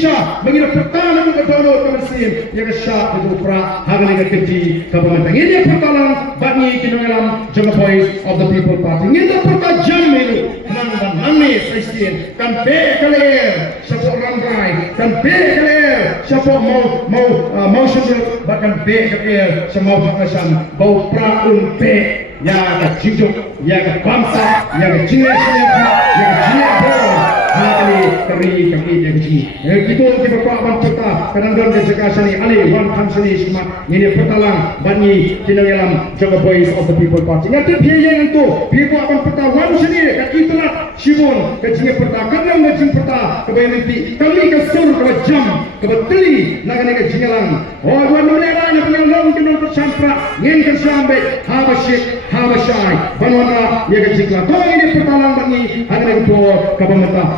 Indonesia mengira pertahanan ke dono ke Mesin yang syah itu pra hagan yang kecil ke pemerintah ini pertahanan bagi kinongalam Jonga Boys of the People Party ini pertahanan jam itu nang dan nangis Christian kan bekeler siapa orang rai kan bekeler siapa mau sudut bahkan bekeler semua bakasan bau pra unpe ya ke cijuk ya ke bangsa ya ke generasi ya ke generasi hari keri kaki jadi kita kita pahaman peta kadang-kadang kesekasa ni ali wan kansani semak ini petalang bani kinongalam Jonga Boys of the People Party nanti biaya itu biaya pahaman peta wan sendiri kat itulah Shimon kecingnya peta kadang ngecing peta kebayang nanti kami ke sur ke jam ke beteli naga naga jingalang oh wan mulera ni pengalang kinon tersampra ngin tersampai habashai banwana ya kecinglah kau ini petalang bani ada yang tua ke pemerintah